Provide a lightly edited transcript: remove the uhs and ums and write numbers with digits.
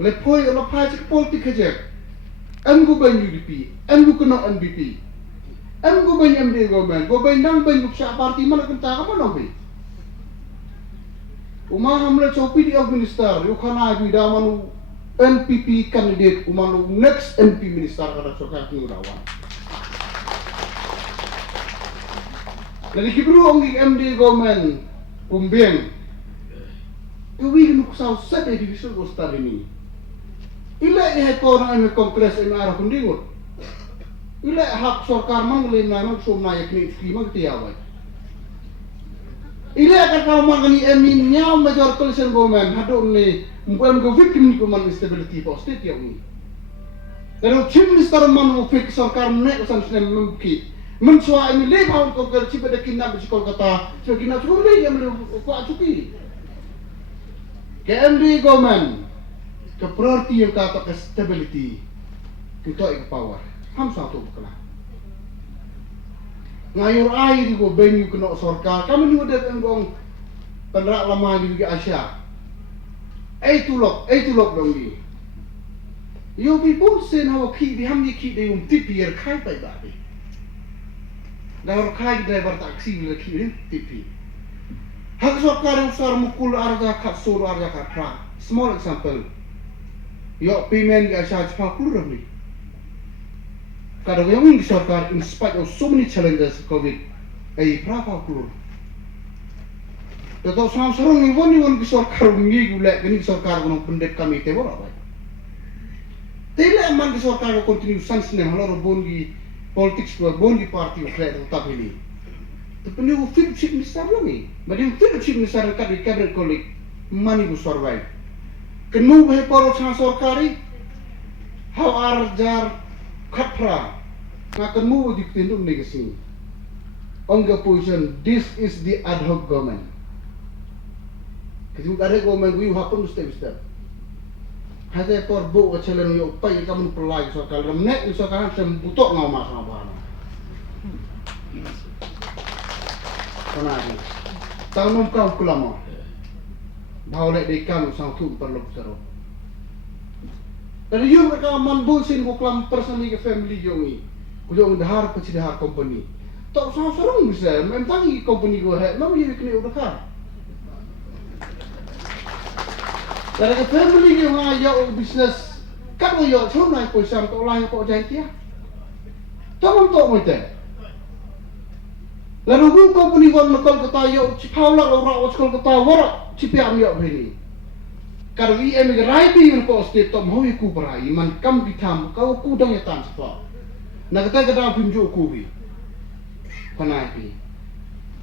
Lepoi kalau pai cek politik aja. Em gu ban UDP, em gu kena NPP. Em gu ban MD government, gu ban nang ban gu siapa parti mana kenta kamu nabi. Umah Hamlet Chopi di minister, yukana ibu damanu NPP candidate umanu next MP minister kada sokak ngurawan. Dari kibru ongi MD government kumbeng. Kuwi nuk saw sade di bisul gostar ini. Ila ni ko orang ame kongres ame arah kundingut. Ila hak sarkar manglin namang somna yakni skima ketiawai. Ila akan kau mangani emin nyau major coalition government hadon ni mbuam go victim ni kuman instability po state yang ni. Kalau chief minister man mo fix sarkar nek usan snem memki. Mensua ini lebaun ko ker chief ada kinna bi Kolkata. So kinna chuli yang le ko acuki. KMD government ke priority yang kata ke stability kita ik power ham satu bukan ngayur air di go venue kena sarkar kami ni udah tengong penrak lama di Asia tulok dong di you people sen how ki di ham di ki di tipi er khai pai ba di dar khai driver taksi le ki tipi hak sarkar yang sar mukul arja kat sur arja kat pra small example yo payment ga Asia cepat kurang ni kadang yang sarkar in spite of so many challenges COVID berapa kurang tetap sama serong ni won sarkar ngi gulak ni sarkar kono pendek kami te berapa tele man sarkar ko continue sans ne halor bongi politics ko bongi party flat tetap ini tapi ni fellowship minister ni madi fellowship minister ka di cabinet colleague mani bu survive kenu bhe poro cha sarkari how arjar khapra na kenu di tindung negasi on the position this is the ad hoc government kasi ada government we happen step hade por bo chalen yo pai kamu pelai sarkar nek sarkar sem butok ngau mas apa Kenapa? Tahun kau kelama, bawa lek dekam sang tu perlu seru. Tapi you mereka manbul sin ko kelam personally ke family jongi, ko jong dahar peci dahar company. Tak sang serung bisa, memang i company ko hai, memang ye kena udah kan. Dari ke family ke ngaya business, kan ko yo chon nai ko sam to lai ko jai tia. Tamam to mo te. Lalu gua company wan nakal kata yo cipaulah orang wakal kata warak cipiam yo bini. Kalau IM rai bi men ko state tom hoi ku berai man kam bitam kau ku dang ya tan sepa. Nak kata kata pinjuk ku bi. Panai bi.